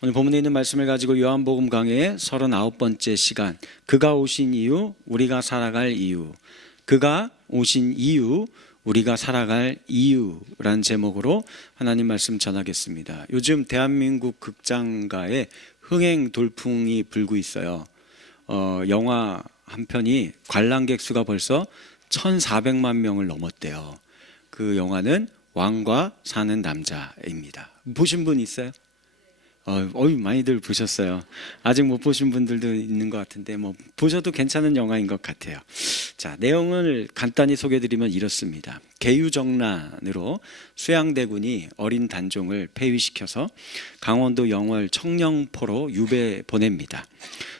오늘 본문에 있는 말씀을 가지고 요한복음 강해의 39번째 시간, 그가 오신 이유, 우리가 살아갈 이유, 그가 오신 이유, 우리가 살아갈 이유라는 제목으로 하나님 말씀 전하겠습니다. 요즘 대한민국 극장가에 흥행 돌풍이 불고 있어요. 영화 한 편이 관람객 수가 벌써 1,400만 명을 넘었대요. 그 영화는 왕과 사는 남자입니다. 보신 분 있어요? 많이들 보셨어요. 아직 못 보신 분들도 있는 것 같은데 보셔도 괜찮은 영화인 것 같아요. 자, 내용을 간단히 소개해드리면 이렇습니다. 계유정난으로 수양대군이 어린 단종을 폐위시켜서 강원도 영월 청령포로 유배 보냅니다.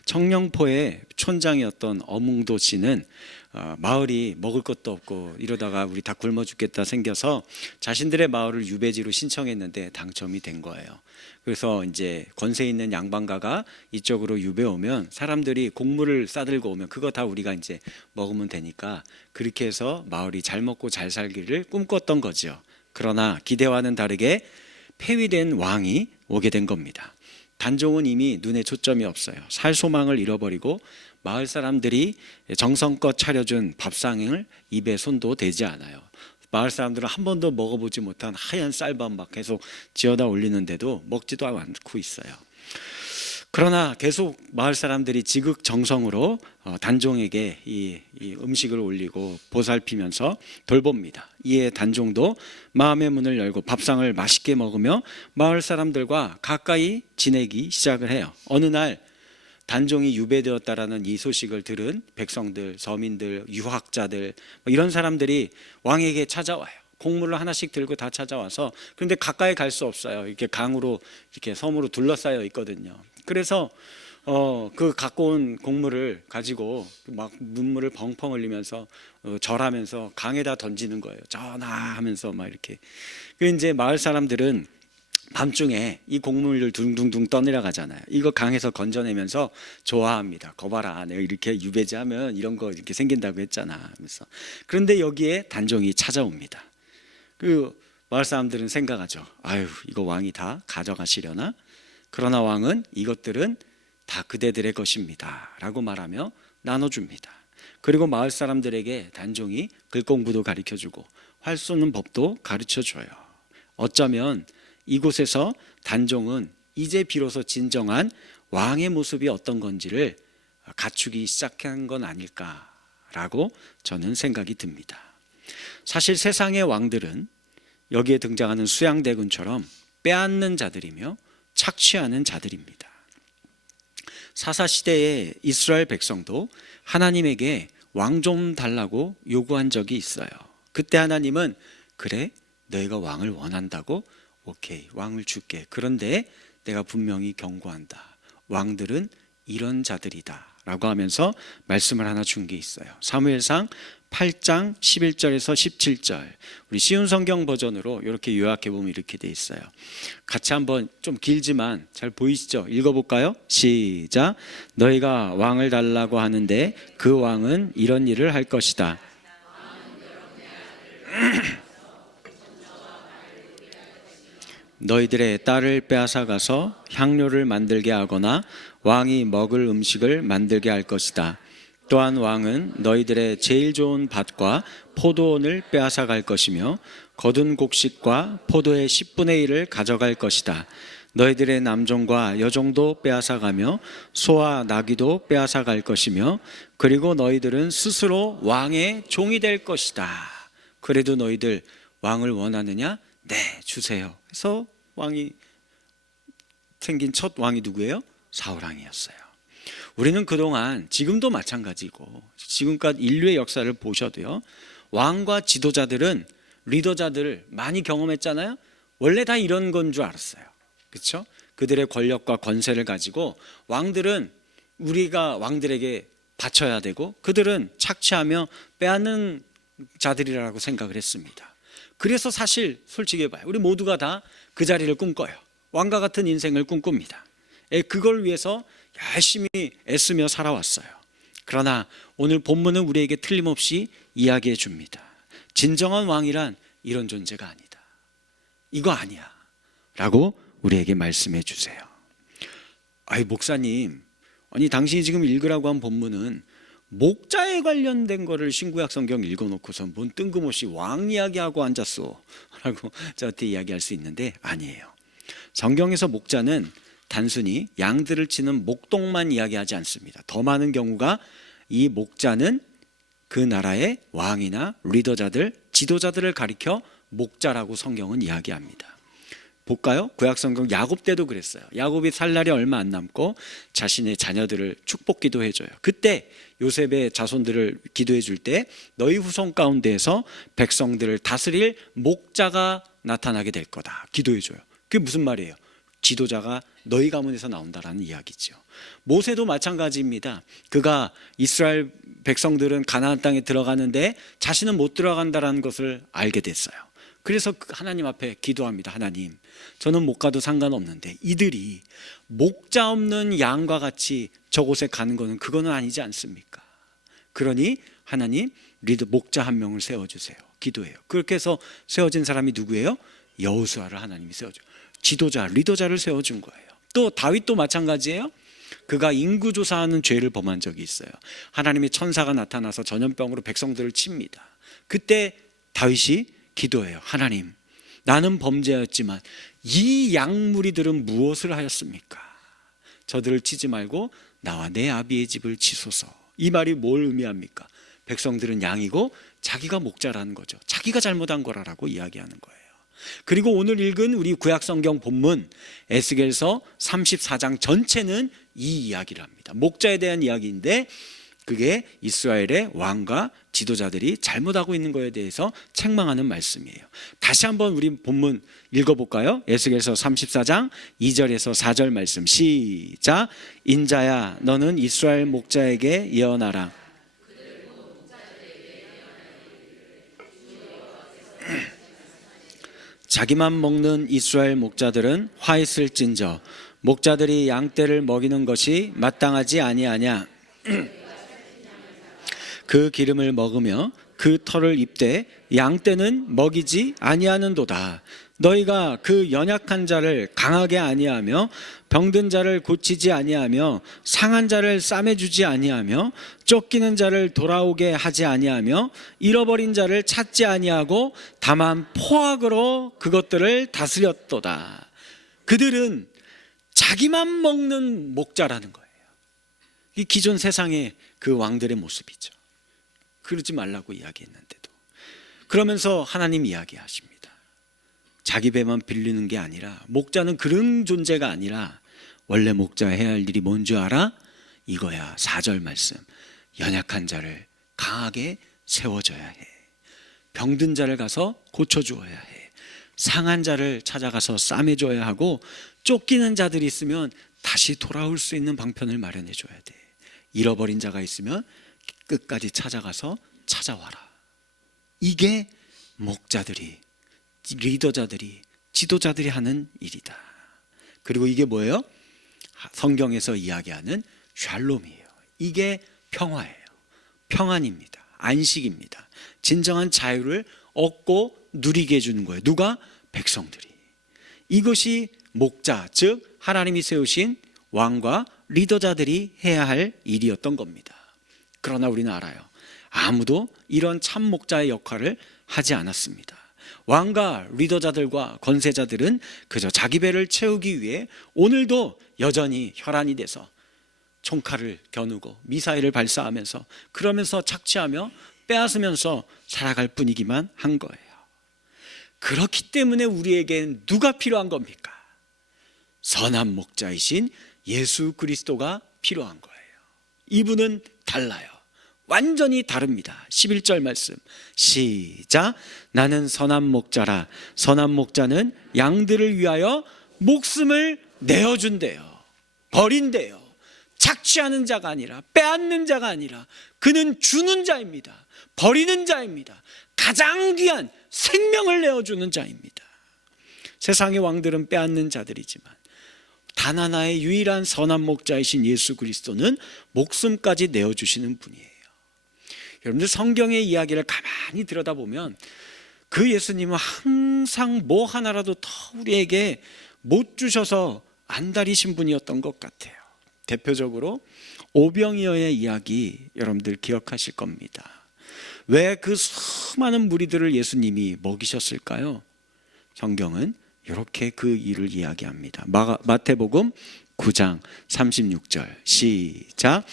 청령포의 촌장이었던 어뭉도 씨는 마을이 먹을 것도 없고 이러다가 우리 다 굶어 죽겠다 생겨서 자신들의 마을을 유배지로 신청했는데 당첨이 된 거예요. 그래서 이제 권세 있는 양반가가 이쪽으로 유배 오면 사람들이 곡물을 싸들고 오면 그거 다 우리가 이제 먹으면 되니까 그렇게 해서 마을이 잘 먹고 잘 살기를 꿈꿨던 거죠. 그러나 기대와는 다르게 폐위된 왕이 오게 된 겁니다. 단종은 이미 눈에 초점이 없어요. 살 소망을 잃어버리고 마을 사람들이 정성껏 차려준 밥상을 입에 손도 대지 않아요. 마을 사람들은 한 번도 먹어보지 못한 하얀 쌀밥 막 계속 지어다 올리는데도 먹지도 않고 있어요. 그러나 계속 마을 사람들이 지극정성으로 단종에게 이 음식을 올리고 보살피면서 돌봅니다. 이에 단종도 마음의 문을 열고 밥상을 맛있게 먹으며 마을 사람들과 가까이 지내기 시작을 해요. 어느 날 단종이 유배되었다라는 이 소식을 들은 백성들, 서민들, 유학자들 이런 사람들이 왕에게 찾아와요. 곡물을 하나씩 들고 다 찾아와서, 그런데 가까이 갈 수 없어요. 이렇게 강으로 이렇게 섬으로 둘러싸여 있거든요. 그래서 그 갖고 온 곡물을 가지고 막 눈물을 펑펑 흘리면서 절하면서 강에다 던지는 거예요. 전하 하면서 막 이렇게. 그 이제 마을 사람들은 밤중에 이 곡물을 둥둥둥 떠내려 가잖아요. 이거 강에서 건져내면서 좋아합니다. 거봐라, 내가 이렇게 유배지하면 이런 거 이렇게 생긴다고 했잖아 하면서. 그런데 여기에 단종이 찾아옵니다. 그 마을 사람들은 생각하죠. 아유, 이거 왕이 다 가져가시려나? 그러나 왕은 이것들은 다 그대들의 것입니다 라고 말하며 나눠줍니다. 그리고 마을 사람들에게 단종이 글공부도 가르쳐주고 활 쏘는 법도 가르쳐줘요. 어쩌면 이곳에서 단종은 이제 비로소 진정한 왕의 모습이 어떤 건지를 갖추기 시작한 건 아닐까라고 저는 생각이 듭니다. 사실 세상의 왕들은 여기에 등장하는 수양대군처럼 빼앗는 자들이며 착취하는 자들입니다. 사사시대의 이스라엘 백성도 하나님에게 왕 좀 달라고 요구한 적이 있어요. 그때 하나님은 그래, 너희가 왕을 원한다고? 오케이, 왕을 줄게. 그런데 내가 분명히 경고한다. 왕들은 이런 자들이다 라고 하면서 말씀을 하나 준 게 있어요. 사무엘상 8장 11절에서 17절, 우리 쉬운 성경 버전으로 이렇게 요약해 보면 이렇게 돼 있어요. 같이 한번, 좀 길지만 잘 보이시죠? 읽어볼까요? 시작. 너희가 왕을 달라고 하는데 그 왕은 이런 일을 할 것이다. 너희들의 딸을 빼앗아 가서 향료를 만들게 하거나 왕이 먹을 음식을 만들게 할 것이다. 또한 왕은 너희들의 제일 좋은 밭과 포도원을 빼앗아 갈 것이며 거둔 곡식과 포도의 10분의 1을 가져갈 것이다. 너희들의 남종과 여종도 빼앗아 가며 소와 나귀도 빼앗아 갈 것이며 그리고 너희들은 스스로 왕의 종이 될 것이다. 그래도 너희들 왕을 원하느냐? 네, 주세요. 그래서 왕이 생긴 첫 왕이 누구예요? 사울왕이었어요. 우리는 그동안, 지금도 마찬가지고 지금까지 인류의 역사를 보셔도요, 왕과 지도자들은, 리더자들을 많이 경험했잖아요. 원래 다 이런 건 줄 알았어요. 그렇죠? 그들의 권력과 권세를 가지고 왕들은 우리가 왕들에게 바쳐야 되고 그들은 착취하며 빼앗는 자들이라고 생각을 했습니다. 그래서 사실 솔직히 해봐요. 우리 모두가 다 그 자리를 꿈꿔요. 왕과 같은 인생을 꿈꿉니다. 그걸 위해서 열심히 애쓰며 살아왔어요. 그러나 오늘 본문은 우리에게 틀림없이 이야기해 줍니다. 진정한 왕이란 이런 존재가 아니다. 이거 아니야 라고 우리에게 말씀해 주세요. 아이 목사님, 아니 당신이 지금 읽으라고 한 본문은 목자에 관련된 거를 신구약 성경 읽어놓고서 뭔 뜬금없이 왕 이야기하고 앉았어 라고 저한테 이야기할 수 있는데, 아니에요. 성경에서 목자는 단순히 양들을 치는 목동만 이야기하지 않습니다. 더 많은 경우가 이 목자는 그 나라의 왕이나 리더자들, 지도자들을 가리켜 목자라고 성경은 이야기합니다. 볼까요? 구약성경 야곱 때도 그랬어요. 야곱이 살 날이 얼마 안 남고 자신의 자녀들을 축복 기도해 줘요. 그때 요셉의 자손들을 기도해 줄 때 너희 후손 가운데에서 백성들을 다스릴 목자가 나타나게 될 거다 기도해 줘요. 그게 무슨 말이에요? 지도자가 너희 가문에서 나온다라는 이야기죠. 모세도 마찬가지입니다. 그가 이스라엘 백성들은 가나안 땅에 들어가는데 자신은 못 들어간다라는 것을 알게 됐어요. 그래서 하나님 앞에 기도합니다. 하나님, 저는 못 가도 상관없는데 이들이 목자 없는 양과 같이 저곳에 가는 거는 그거는 아니지 않습니까? 그러니 하나님, 리더 목자 한 명을 세워주세요. 기도해요. 그렇게 해서 세워진 사람이 누구예요? 여호수아를 하나님이 세워줘요. 지도자, 리더자를 세워준 거예요. 또 다윗도 마찬가지예요. 그가 인구조사하는 죄를 범한 적이 있어요. 하나님의 천사가 나타나서 전염병으로 백성들을 칩니다. 그때 다윗이 기도해요. 하나님, 나는 범죄였지만 이 양무리들은 무엇을 하였습니까? 저들을 치지 말고 나와 내 아비의 집을 치소서. 이 말이 뭘 의미합니까? 백성들은 양이고 자기가 목자라는 거죠. 자기가 잘못한 거라고 이야기하는 거예요. 그리고 오늘 읽은 우리 구약성경 본문 에스겔서 34장 전체는 이 이야기를 합니다. 목자에 대한 이야기인데 그게 이스라엘의 왕과 지도자들이 잘못하고 있는 것에 대해서 책망하는 말씀이에요. 다시 한번 우리 본문 읽어볼까요? 에스겔서 34장 2절에서 4절 말씀 시작. 인자야, 너는 이스라엘 목자에게 예언하라. 자기만 먹는 이스라엘 목자들은 화 있을진저 목자들이 양떼를 먹이는 것이 마땅하지 아니하냐. 그 기름을 먹으며 그 털을 입되 양떼는 먹이지 아니하는도다. 너희가 그 연약한 자를 강하게 아니하며 병든 자를 고치지 아니하며 상한 자를 싸매주지 아니하며 쫓기는 자를 돌아오게 하지 아니하며 잃어버린 자를 찾지 아니하고 다만 포악으로 그것들을 다스렸도다. 그들은 자기만 먹는 목자라는 거예요. 이 기존 세상의 그 왕들의 모습이죠. 그러지 말라고 이야기했는데도. 그러면서 하나님 이야기하십니다. 자기 배만 빌리는 게 아니라, 목자는 그런 존재가 아니라 원래 목자 해야 할 일이 뭔 줄 알아? 이거야. 4절 말씀. 연약한 자를 강하게 세워줘야 해. 병든 자를 가서 고쳐주어야 해. 상한 자를 찾아가서 싸매줘야 하고, 쫓기는 자들이 있으면 다시 돌아올 수 있는 방편을 마련해줘야 돼. 잃어버린 자가 있으면 끝까지 찾아가서 찾아와라. 이게 목자들이, 리더자들이, 지도자들이 하는 일이다. 그리고 이게 뭐예요? 성경에서 이야기하는 샬롬이에요. 이게 평화예요. 평안입니다. 안식입니다. 진정한 자유를 얻고 누리게 해주는 거예요. 누가? 백성들이. 이것이 목자, 즉 하나님이 세우신 왕과 리더자들이 해야 할 일이었던 겁니다. 그러나 우리는 알아요. 아무도 이런 참 목자의 역할을 하지 않았습니다. 왕과 리더자들과 권세자들은 그저 자기 배를 채우기 위해 오늘도 여전히 혈안이 돼서 총칼을 겨누고 미사일을 발사하면서, 그러면서 착취하며 빼앗으면서 살아갈 뿐이기만 한 거예요. 그렇기 때문에 우리에겐 누가 필요한 겁니까? 선한 목자이신 예수 그리스도가 필요한 거예요. 이분은 달라요. 완전히 다릅니다. 11절 말씀 시작. 나는 선한 목자라. 선한 목자는 양들을 위하여 목숨을 내어준대요. 버린대요. 착취하는 자가 아니라, 빼앗는 자가 아니라, 그는 주는 자입니다. 버리는 자입니다. 가장 귀한 생명을 내어주는 자입니다. 세상의 왕들은 빼앗는 자들이지만 단 하나의 유일한 선한 목자이신 예수 그리스도는 목숨까지 내어주시는 분이에요. 여러분들 성경의 이야기를 가만히 들여다보면 그 예수님은 항상 뭐 하나라도 더 우리에게 못 주셔서 안달이 신분이었던 것 같아요. 대표적으로 오병이어의 이야기 여러분들 기억하실 겁니다. 왜 그 수많은 무리들을 예수님이 먹이셨을까요? 성경은 이렇게 그 일을 이야기합니다. 마태복음 9장 36절 시작.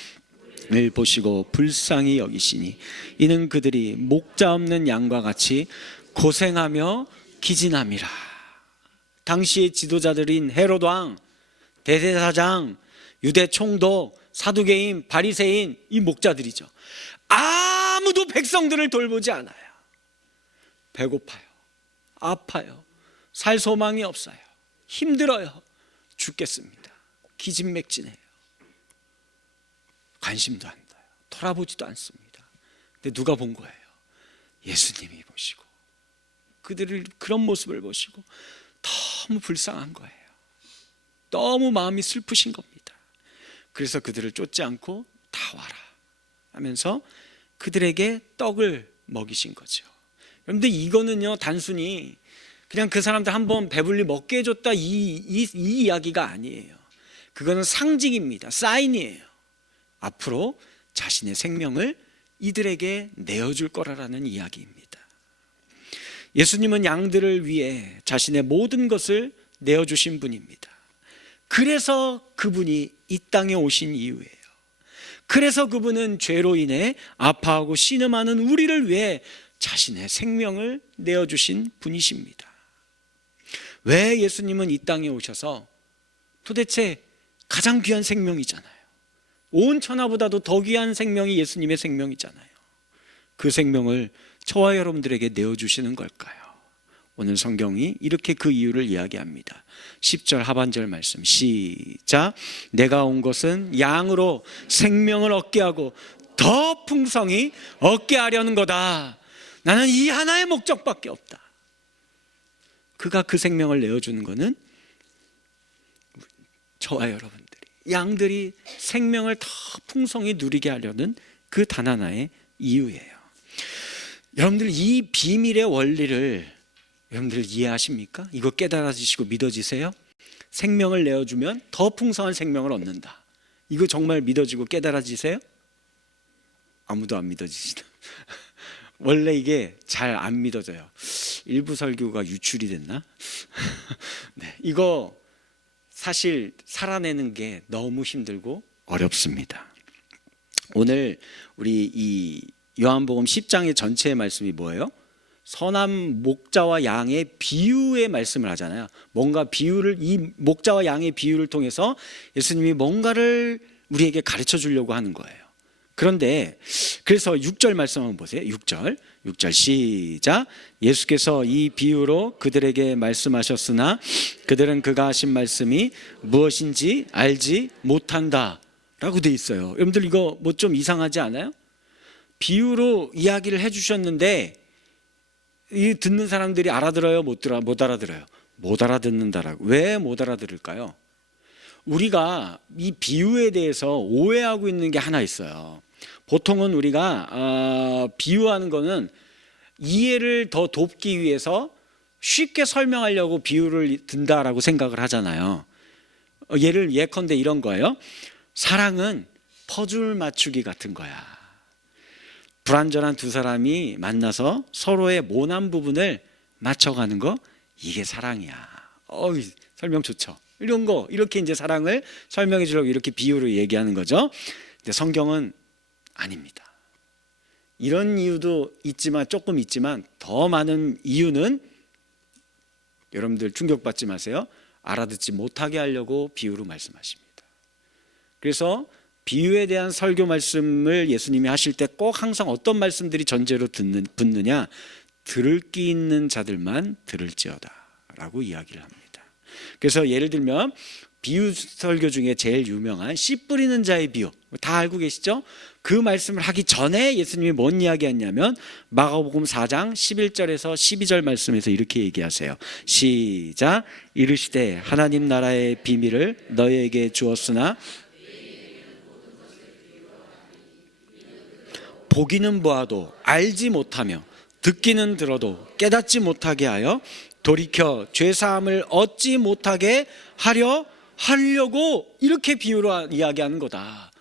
을 보시고 불쌍히 여기시니 이는 그들이 목자 없는 양과 같이 고생하며 기진함이라. 당시의 지도자들인 헤롯 왕, 대제사장, 유대 총독, 사두개인, 바리새인, 이 목자들이죠. 아무도 백성들을 돌보지 않아요. 배고파요, 아파요, 살 소망이 없어요, 힘들어요, 죽겠습니다. 기진맥진해요. 관심도 안 둬요. 돌아보지도 않습니다. 근데 누가 본 거예요? 예수님이 보시고 그들을 그런 모습을 보시고 너무 불쌍한 거예요. 너무 마음이 슬프신 겁니다. 그래서 그들을 쫓지 않고 다 와라 하면서 그들에게 떡을 먹이신 거죠. 그런데 이거는요, 단순히 그냥 그 사람들 한번 배불리 먹게 해줬다 이 이야기가 아니에요. 그거는 상징입니다. 사인이에요. 앞으로 자신의 생명을 이들에게 내어줄 거라는 이야기입니다. 예수님은 양들을 위해 자신의 모든 것을 내어주신 분입니다. 그래서 그분이 이 땅에 오신 이유예요. 그래서 그분은 죄로 인해 아파하고 신음하는 우리를 위해 자신의 생명을 내어주신 분이십니다. 왜 예수님은 이 땅에 오셔서 도대체 가장 귀한 생명이잖아요. 온 천하보다도 더 귀한 생명이 예수님의 생명이잖아요. 그 생명을 저와 여러분들에게 내어주시는 걸까요? 오늘 성경이 이렇게 그 이유를 이야기합니다. 10절 하반절 말씀 시작. 내가 온 것은 양으로 생명을 얻게 하고 더 풍성히 얻게 하려는 거다. 나는 이 하나의 목적밖에 없다. 그가 그 생명을 내어주는 것은 저와 여러분들이, 양들이 생명을 더 풍성히 누리게 하려는 그 단 하나의 이유예요. 여러분들 이 비밀의 원리를 여러분들 이해하십니까? 이거 깨달아지시고 믿어지세요? 생명을 내어주면 더 풍성한 생명을 얻는다. 이거 정말 믿어지고 깨달아지세요? 아무도 안 믿어지시나? 원래 이게 잘 안 믿어져요. 일부 설교가 유출이 됐나? 네, 이거 사실 살아내는 게 너무 힘들고 어렵습니다. 오늘 우리 이 요한복음 10장의 전체의 말씀이 뭐예요? 선한 목자와 양의 비유의 말씀을 하잖아요. 뭔가 비유를, 이 목자와 양의 비유를 통해서 예수님이 뭔가를 우리에게 가르쳐 주려고 하는 거예요. 그런데 그래서 6절 말씀 한번 보세요. 6절 시작. 예수께서 이 비유로 그들에게 말씀하셨으나 그들은 그가 하신 말씀이 무엇인지 알지 못한다 라고 돼 있어요. 여러분들 이거 뭐 좀 이상하지 않아요? 비유로 이야기를 해주셨는데 이 듣는 사람들이 알아들어요? 못 알아들어요? 못 알아듣는다라고. 왜 못 알아들을까요? 우리가 이 비유에 대해서 오해하고 있는 게 하나 있어요. 보통은 우리가 비유하는 거는 이해를 더 돕기 위해서 쉽게 설명하려고 비유를 든다라고 생각을 하잖아요. 예컨대 이런 거예요. 사랑은 퍼즐 맞추기 같은 거야. 불완전한 두 사람이 만나서 서로의 모난 부분을 맞춰가는 거, 이게 사랑이야. 설명 좋죠. 이런 거, 이렇게 이제 사랑을 설명해 주려고 이렇게 비유로 얘기하는 거죠. 근데 성경은 아닙니다. 이런 이유도 있지만, 조금 있지만 더 많은 이유는 여러분들 충격받지 마세요. 알아듣지 못하게 하려고 비유로 말씀하십니다. 그래서 비유에 대한 설교 말씀을 예수님이 하실 때 꼭 항상 어떤 말씀들이 전제로 붙느냐, 들을 귀 있는 자들만 들을지어다 라고 이야기를 합니다. 그래서 예를 들면 비유 설교 중에 제일 유명한 씨 뿌리는 자의 비유, 다 알고 계시죠? 그 말씀을 하기 전에 예수님이 뭔 이야기 했냐면 마가복음 4장 11절에서 12절 말씀에서 이렇게 얘기하세요. 시작. 이르시되 하나님 나라의 비밀을 너희에게 주었으나 보기는 보아도 알지 못하며 듣기는 들어도 깨닫지 못하게 하여 돌이켜 죄사함을 얻지 못하게 하려 하려고 이렇게 비유로 이야기하는 거다.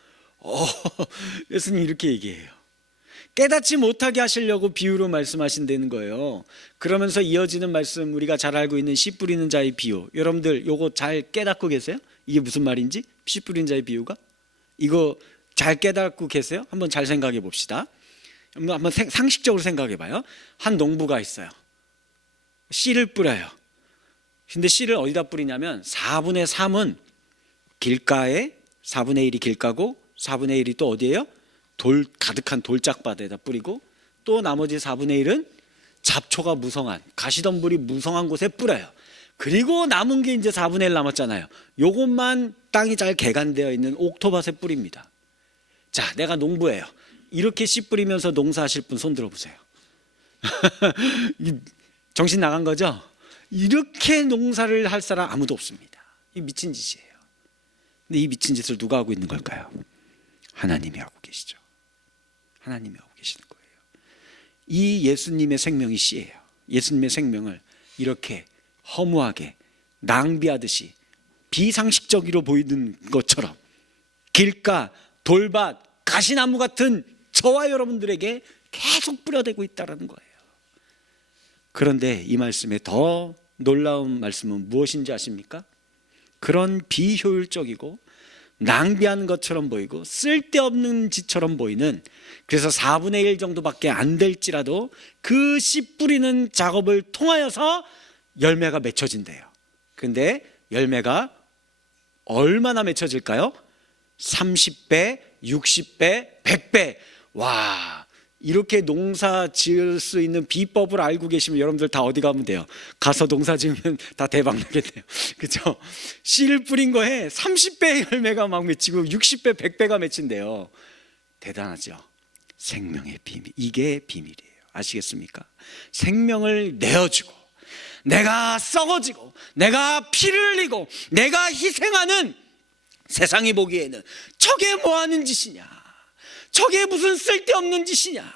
예수님 이렇게 얘기해요. 깨닫지 못하게 하시려고 비유로 말씀하신다는 거예요. 그러면서 이어지는 말씀, 우리가 잘 알고 있는 씨 뿌리는 자의 비유, 여러분들 요거 잘 깨닫고 계세요? 이게 무슨 말인지? 씨 뿌리는 자의 비유가? 이거 잘 깨닫고 계세요? 한번 잘 생각해 봅시다. 한번 상식적으로 생각해 봐요. 한 농부가 있어요. 씨를 뿌려요. 근데 씨를 어디다 뿌리냐면 4분의 3은 길가에, 4분의 1이 길가고 4분의 1이 또 어디예요? 돌 가득한 돌짝바다에다 뿌리고, 또 나머지 4분의 1은 잡초가 무성한, 가시덤불이 무성한 곳에 뿌려요. 그리고 남은 게 이제 4분의 1 남았잖아요. 요것만 땅이 잘 개간되어 있는 옥토밭에 뿌립니다. 자, 내가 농부예요. 이렇게 씨 뿌리면서 농사하실 분 손 들어보세요. 정신 나간 거죠? 이렇게 농사를 할 사람 아무도 없습니다. 이 미친 짓이에요. 근데 이 미친 짓을 누가 하고 있는 걸까요? 하나님이 하고 계시죠. 하나님이 하고 계시는 거예요. 이 예수님의 생명이 씨예요. 예수님의 생명을 이렇게 허무하게 낭비하듯이 비상식적으로 보이는 것처럼 길가, 돌밭, 가시나무 같은 저와 여러분들에게 계속 뿌려대고 있다는 거예요. 그런데 이 말씀에 더 놀라운 말씀은 무엇인지 아십니까? 그런 비효율적이고 낭비하는 것처럼 보이고 쓸데없는 짓처럼 보이는, 그래서 4분의 1 정도밖에 안 될지라도 그 씨 뿌리는 작업을 통하여서 열매가 맺혀진대요. 근데 열매가 얼마나 맺혀질까요? 30배, 60배, 100배. 와, 이렇게 농사 지을 수 있는 비법을 알고 계시면 여러분들 다 어디 가면 돼요? 가서 농사 지으면 다 대박 나겠네요. 그렇죠? 씨를 뿌린 거에 30배의 열매가 막 맺히고 60배, 100배가 맺힌대요. 대단하죠? 생명의 비밀, 이게 비밀이에요. 아시겠습니까? 생명을 내어주고 내가 썩어지고 내가 피를 흘리고 내가 희생하는, 세상이 보기에는 저게 뭐하는 짓이냐, 저게 무슨 쓸데없는 짓이냐,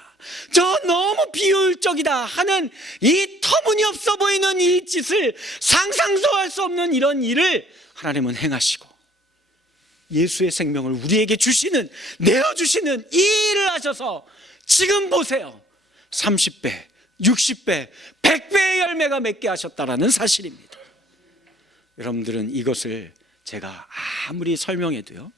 저 너무 비효율적이다 하는 이 터무니없어 보이는 이 짓을, 상상도 할 수 없는 이런 일을 하나님은 행하시고 예수의 생명을 우리에게 주시는, 내어주시는 이 일을 하셔서 지금 보세요. 30배, 60배, 100배의 열매가 맺게 하셨다라는 사실입니다. 여러분들은 이것을 제가 아무리 설명해도요,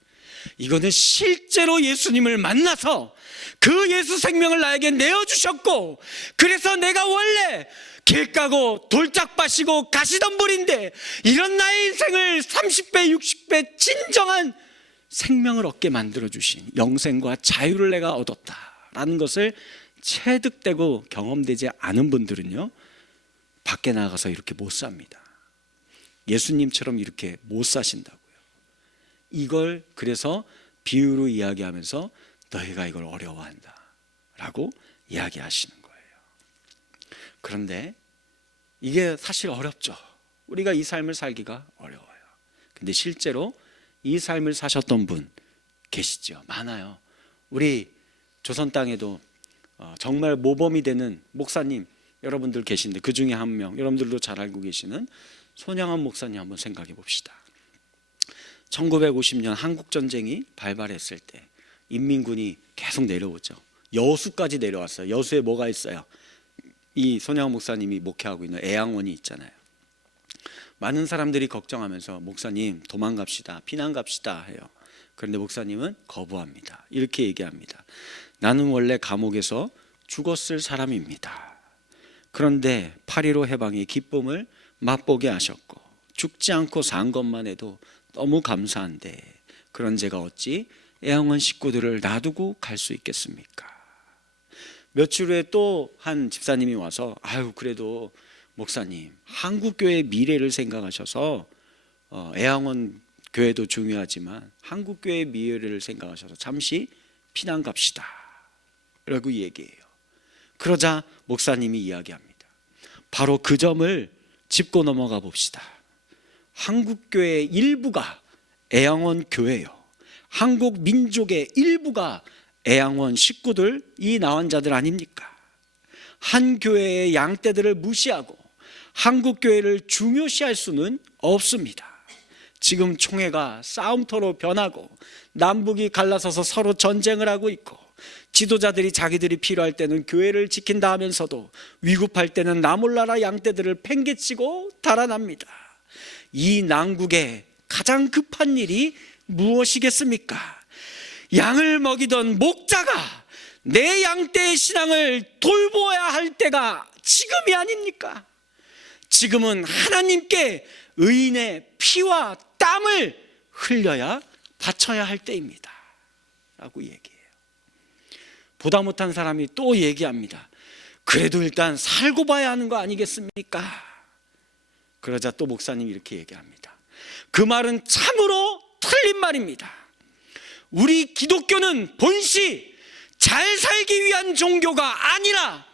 이거는 실제로 예수님을 만나서 그 예수 생명을 나에게 내어주셨고, 그래서 내가 원래 길가고 돌짝밭이고 가시덤불인데 이런 나의 인생을 30배 60배 진정한 생명을 얻게 만들어주신 영생과 자유를 내가 얻었다라는 것을 체득되고 경험되지 않은 분들은요, 밖에 나가서 이렇게 못 삽니다. 예수님처럼 이렇게 못 사신다고요. 이걸 그래서 비유로 이야기하면서 너희가 이걸 어려워한다 라고 이야기하시는 거예요. 그런데 이게 사실 어렵죠. 우리가 이 삶을 살기가 어려워요. 근데 실제로 이 삶을 사셨던 분 계시죠. 많아요. 우리 조선 땅에도 정말 모범이 되는 목사님 여러분들 계신데, 그 중에 한 명, 여러분들도 잘 알고 계시는 손양원 목사님 한번 생각해 봅시다. 1950년 한국전쟁이 발발했을 때 인민군이 계속 내려오죠. 여수까지 내려왔어요. 여수에 뭐가 있어요? 이 손양원 목사님이 목회하고 있는 애양원이 있잖아요. 많은 사람들이 걱정하면서 목사님 도망갑시다, 피난 갑시다 해요. 그런데 목사님은 거부합니다. 이렇게 얘기합니다. 나는 원래 감옥에서 죽었을 사람입니다. 그런데 8.15 해방의 기쁨을 맛보게 하셨고 죽지 않고 산 것만 해도 너무 감사한데, 그런 제가 어찌 애양원 식구들을 놔두고 갈 수 있겠습니까? 며칠 후에 또 한 집사님이 와서, 아유 그래도 목사님 한국교회의 미래를 생각하셔서 애양원 교회도 중요하지만 한국교회의 미래를 생각하셔서 잠시 피난 갑시다 라고 얘기해요. 그러자 목사님이 이야기합니다. 바로 그 점을 짚고 넘어가 봅시다. 한국교회의 일부가 애양원 교회요, 한국 민족의 일부가 애양원 식구들, 이 나환자들 아닙니까? 한 교회의 양떼들을 무시하고 한국교회를 중요시할 수는 없습니다. 지금 총회가 싸움터로 변하고 남북이 갈라서서 서로 전쟁을 하고 있고, 지도자들이 자기들이 필요할 때는 교회를 지킨다 하면서도 위급할 때는 나몰라라 양떼들을 팽개치고 달아납니다. 이 난국에 가장 급한 일이 무엇이겠습니까? 양을 먹이던 목자가 내 양떼의 신앙을 돌보아야 할 때가 지금이 아닙니까? 지금은 하나님께 의인의 피와 땀을 흘려야 바쳐야 할 때입니다 라고 얘기해요. 보다 못한 사람이 또 얘기합니다. 그래도 일단 살고 봐야 하는 거 아니겠습니까? 그러자 또 목사님이 이렇게 얘기합니다. 그 말은 참으로 틀린 말입니다. 우리 기독교는 본시 잘 살기 위한 종교가 아니라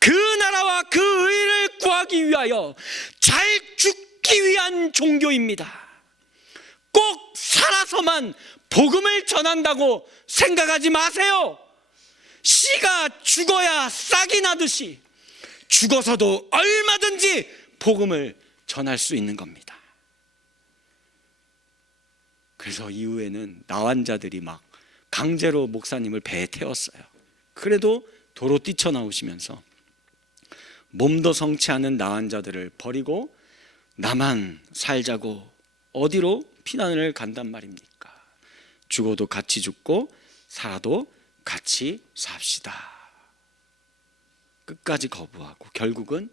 그 나라와 그 의를 구하기 위하여 잘 죽기 위한 종교입니다. 꼭 살아서만 복음을 전한다고 생각하지 마세요. 씨가 죽어야 싹이 나듯이 죽어서도 얼마든지 복음을 전할 수 있는 겁니다. 그래서 이후에는 나환자들이 막 강제로 목사님을 배에 태웠어요. 그래도 도로 뛰쳐나오시면서 몸도 성치 않은 나환자들을 버리고 나만 살자고 어디로 피난을 간단 말입니까? 죽어도 같이 죽고 살아도 같이 삽시다. 끝까지 거부하고 결국은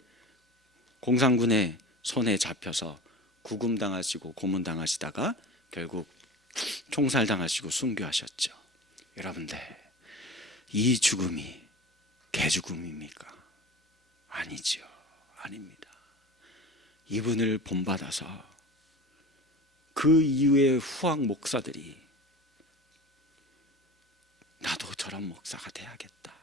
공산군의 손에 잡혀서 구금당하시고 고문당하시다가 결국 총살당하시고 순교하셨죠. 여러분들, 이 죽음이 개죽음입니까? 아니죠. 아닙니다. 이분을 본받아서 그 이후에 후학 목사들이 나도 저런 목사가 돼야겠다,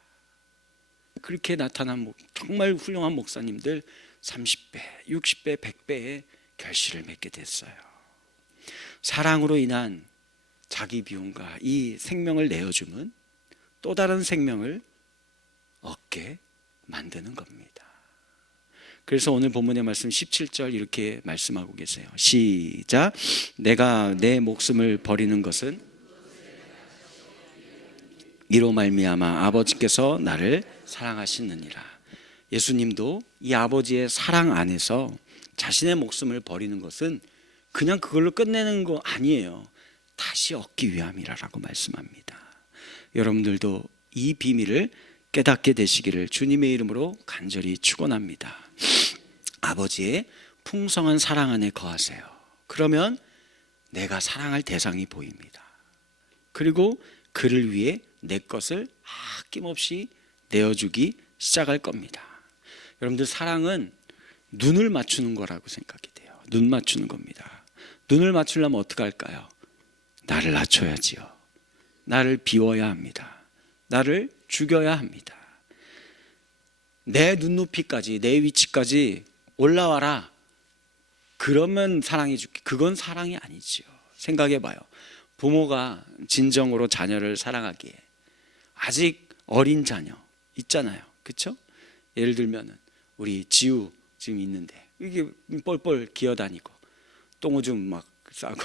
그렇게 나타난 정말 훌륭한 목사님들 30배, 60배, 100배의 결실을 맺게 됐어요. 사랑으로 인한 자기 비움과 이 생명을 내어주면 또 다른 생명을 얻게 만드는 겁니다. 그래서 오늘 본문의 말씀 17절 이렇게 말씀하고 계세요. 시작. 내가 내 목숨을 버리는 것은 이로 말미암아 아버지께서 나를 사랑하시느니라. 예수님도 이 아버지의 사랑 안에서 자신의 목숨을 버리는 것은 그냥 그걸로 끝내는 거 아니에요. 다시 얻기 위함이라고 말씀합니다. 여러분들도 이 비밀을 깨닫게 되시기를 주님의 이름으로 간절히 축원합니다. 아버지의 풍성한 사랑 안에 거하세요. 그러면 내가 사랑할 대상이 보입니다. 그리고 그를 위해 내 것을 아낌없이 내어주기 시작할 겁니다. 여러분들, 사랑은 눈을 맞추는 거라고 생각이 돼요. 눈 맞추는 겁니다. 눈을 맞추려면 어떻게 할까요? 나를 낮춰야지요. 나를 비워야 합니다. 나를 죽여야 합니다. 내 눈높이까지, 내 위치까지 올라와라. 그러면 사랑해 줄게. 그건 사랑이 아니지요. 생각해 봐요. 부모가 진정으로 자녀를 사랑하기에 아직 어린 자녀 있잖아요. 그렇죠? 예를 들면 우리 지우 지금 있는데 이게 뻘뻘 기어다니고 똥오줌 막 싸고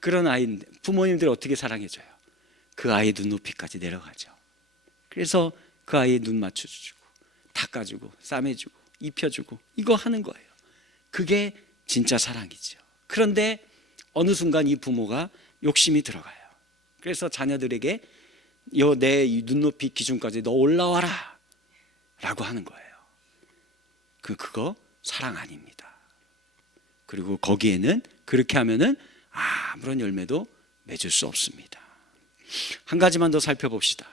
그런 아이인데 부모님들 어떻게 사랑해줘요? 그 아이 눈높이까지 내려가죠. 그래서 그 아이의 눈 맞춰주고 닦아주고 싸매주고 입혀주고 이거 하는 거예요. 그게 진짜 사랑이죠. 그런데 어느 순간 이 부모가 욕심이 들어가요. 그래서 자녀들에게 내 눈높이 기준까지 너 올라와라 라고 하는 거예요. 그거 사랑 아닙니다. 그리고 거기에는 그렇게 하면은 아무런 열매도 맺을 수 없습니다. 한 가지만 더 살펴봅시다.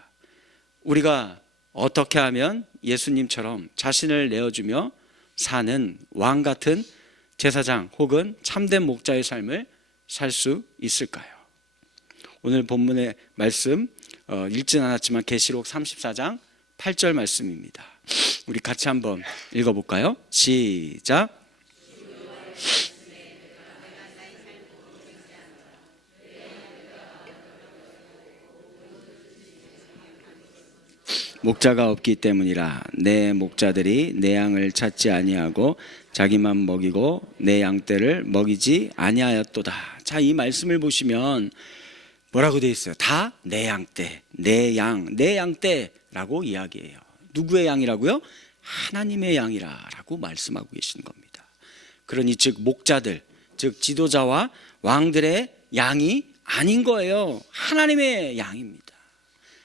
우리가 어떻게 하면 예수님처럼 자신을 내어주며 사는 왕 같은 제사장 혹은 참된 목자의 삶을 살 수 있을까요? 오늘 본문의 말씀 읽진 않았지만 계시록 34장 8절 말씀입니다. 우리 같이 한번 읽어볼까요? 시작. 목자가 없기 때문이라. 내 목자들이 내 양을 찾지 아니하고 자기만 먹이고 내 양떼를 먹이지 아니하였도다. 자, 이 말씀을 보시면 뭐라고 되어 있어요? 다 내 양떼, 내 양, 내 양떼라고 이야기해요. 누구의 양이라고요? 하나님의 양이라고 말씀하고 계시는 겁니다. 그러니 즉 목자들, 즉 지도자와 왕들의 양이 아닌 거예요. 하나님의 양입니다.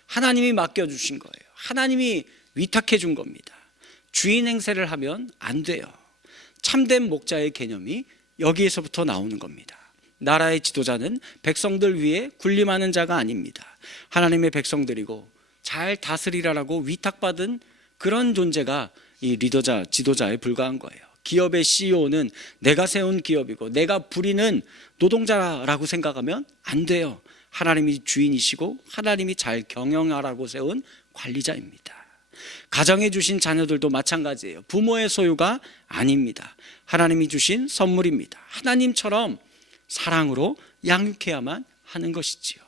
하나님이 맡겨주신 거예요. 하나님이 위탁해 준 겁니다. 주인 행세를 하면 안 돼요. 참된 목자의 개념이 여기에서부터 나오는 겁니다. 나라의 지도자는 백성들 위에 군림하는 자가 아닙니다. 하나님의 백성들이고 잘 다스리라라고 위탁받은 그런 존재가 이 리더자, 지도자에 불과한 거예요. 기업의 CEO는 내가 세운 기업이고 내가 부리는 노동자라고 생각하면 안 돼요. 하나님이 주인이시고 하나님이 잘 경영하라고 세운 관리자입니다. 가정에 주신 자녀들도 마찬가지예요. 부모의 소유가 아닙니다. 하나님이 주신 선물입니다. 하나님처럼 사랑으로 양육해야만 하는 것이지요.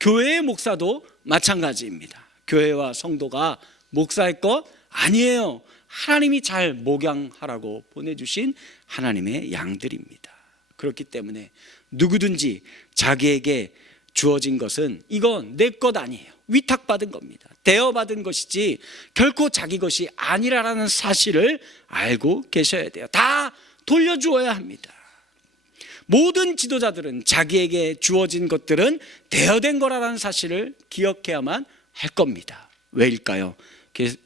교회의 목사도 마찬가지입니다. 교회와 성도가 목사의 것 아니에요. 하나님이 잘 목양하라고 보내주신 하나님의 양들입니다. 그렇기 때문에 누구든지 자기에게 주어진 것은 이건 내 것 아니에요. 위탁받은 겁니다. 대여받은 것이지 결코 자기 것이 아니라는 사실을 알고 계셔야 돼요. 다 돌려주어야 합니다. 모든 지도자들은 자기에게 주어진 것들은 대여된 거라는 사실을 기억해야만 할 겁니다. 왜일까요?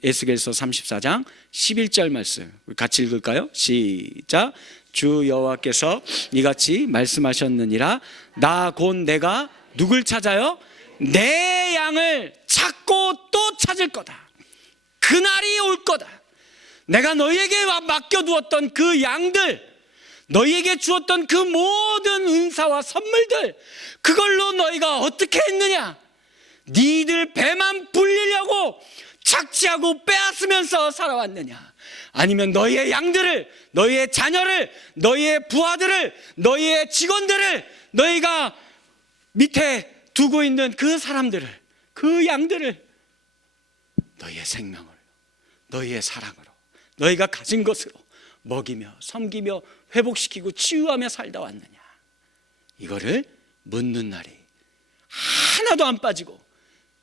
에스겔서 34장 11절 말씀 같이 읽을까요? 시작. 주 여호와께서 이같이 말씀하셨느니라. 나 곧 내가 누굴 찾아요? 내 양을 찾고 또 찾을 거다. 그날이 올 거다. 내가 너희에게 맡겨두었던 그 양들, 너희에게 주었던 그 모든 은사와 선물들, 그걸로 너희가 어떻게 했느냐? 니들 배만 불리려고 착취하고 빼앗으면서 살아왔느냐? 아니면 너희의 양들을, 너희의 자녀를, 너희의 부하들을, 너희의 직원들을, 너희가 밑에 두고 있는 그 사람들을, 그 양들을 너희의 생명을, 너희의 사랑으로, 너희가 가진 것으로 먹이며 섬기며 회복시키고 치유하며 살다 왔느냐? 이거를 묻는 날이 하나도 안 빠지고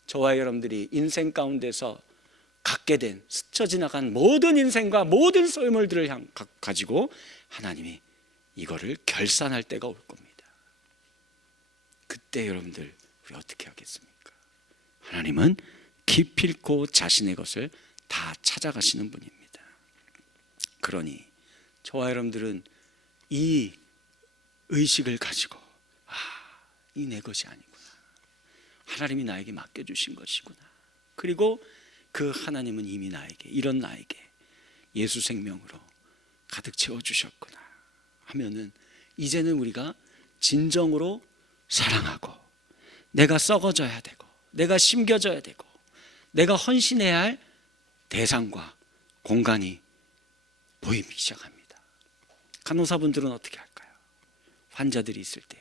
저와 여러분들이 인생 가운데서 갖게 된 스쳐 지나간 모든 인생과 모든 소유물들을 가지고 하나님이 이거를 결산할 때가 올 겁니다. 그때 여러분들 우리 어떻게 하겠습니까? 하나님은 기필코 자신의 것을 다 찾아가시는 분입니다. 그러니 저와 여러분들은 이 의식을 가지고 이 내 것이 아니구나. 하나님이 나에게 맡겨주신 것이구나. 그리고 그 하나님은 이미 나에게, 이런 나에게 예수 생명으로 가득 채워주셨구나 하면은 이제는 우리가 진정으로 사랑하고 내가 썩어져야 되고 내가 심겨져야 되고 내가 헌신해야 할 대상과 공간이 보이기 시작합니다. 간호사분들은 어떻게 할까요? 환자들이 있을 때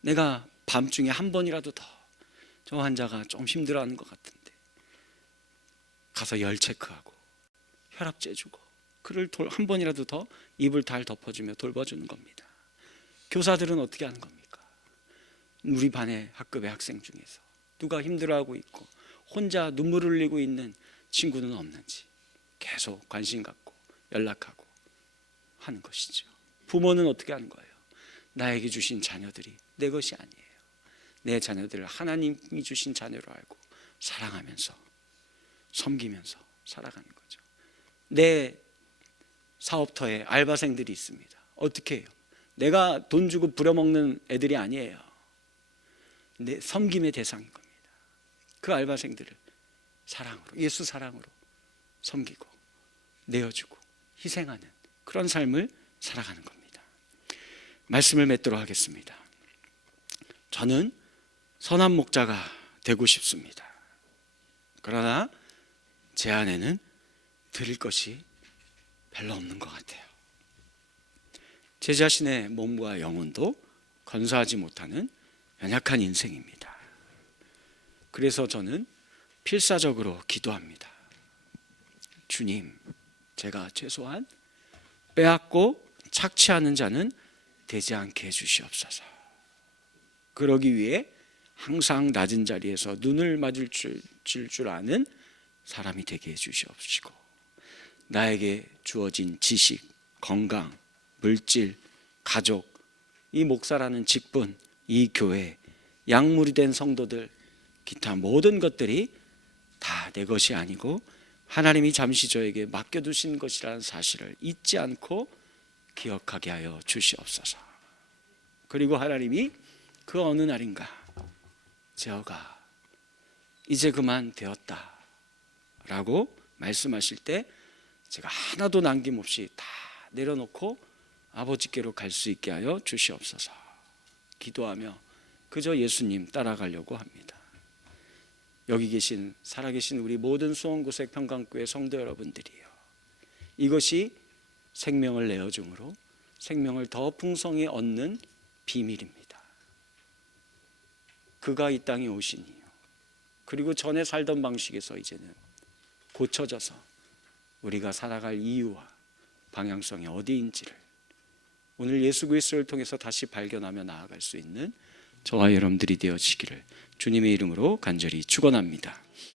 내가 밤중에 한 번이라도 더 저 환자가 좀 힘들어하는 것 같은데 가서 열 체크하고 혈압 재주고 그를 한 번이라도 더 입을 달 덮어주며 돌봐주는 겁니다. 교사들은 어떻게 하는 겁니까? 우리 반의 학급의 학생 중에서 누가 힘들어하고 있고 혼자 눈물 흘리고 있는 친구는 없는지 계속 관심 갖고 연락하고 하는 것이죠. 부모는 어떻게 하는 거예요? 나에게 주신 자녀들이 내 것이 아니에요. 내 자녀들을 하나님이 주신 자녀로 알고 사랑하면서 섬기면서 살아가는 거죠. 내 사업터에 알바생들이 있습니다. 어떻게 해요? 내가 돈 주고 부려먹는 애들이 아니에요. 내 섬김의 대상인 겁니다. 그 알바생들을 사랑으로, 예수 사랑으로 섬기고 내어주고 희생하는 그런 삶을 살아가는 겁니다. 말씀을 맺도록 하겠습니다. 저는 선한 목자가 되고 싶습니다. 그러나 제 안에는 드릴 것이 별로 없는 것 같아요. 제 자신의 몸과 영혼도 건사하지 못하는 연약한 인생입니다. 그래서 저는 필사적으로 기도합니다. 주님, 제가 최소한 빼앗고 착취하는 자는 되지 않게 해주시옵소서. 그러기 위해 항상 낮은 자리에서 눈을 맞을 줄 아는 사람이 되게 해주시옵시고, 나에게 주어진 지식, 건강, 물질, 가족, 이 목사라는 직분, 이 교회, 약물이 된 성도들, 기타 모든 것들이 다 내 것이 아니고 하나님이 잠시 저에게 맡겨두신 것이라는 사실을 잊지 않고 기억하게 하여 주시옵소서. 그리고 하나님이 그 어느 날인가 제어가 이제 그만 되었다 라고 말씀하실 때 제가 하나도 남김없이 다 내려놓고 아버지께로 갈 수 있게 하여 주시옵소서. 기도하며 그저 예수님 따라가려고 합니다. 여기 계신 살아계신 우리 모든 수원구색 평강교회 성도 여러분들이요, 이것이 생명을 내어 줌으로 생명을 더 풍성히 얻는 비밀입니다. 그가 이 땅에 오시니요, 그리고 전에 살던 방식에서 이제는 고쳐져서 우리가 살아갈 이유와 방향성이 어디인지를 오늘 예수 그리스도를 통해서 다시 발견하며 나아갈 수 있는 저와 여러분들이 되어지기를 주님의 이름으로 간절히 축원합니다.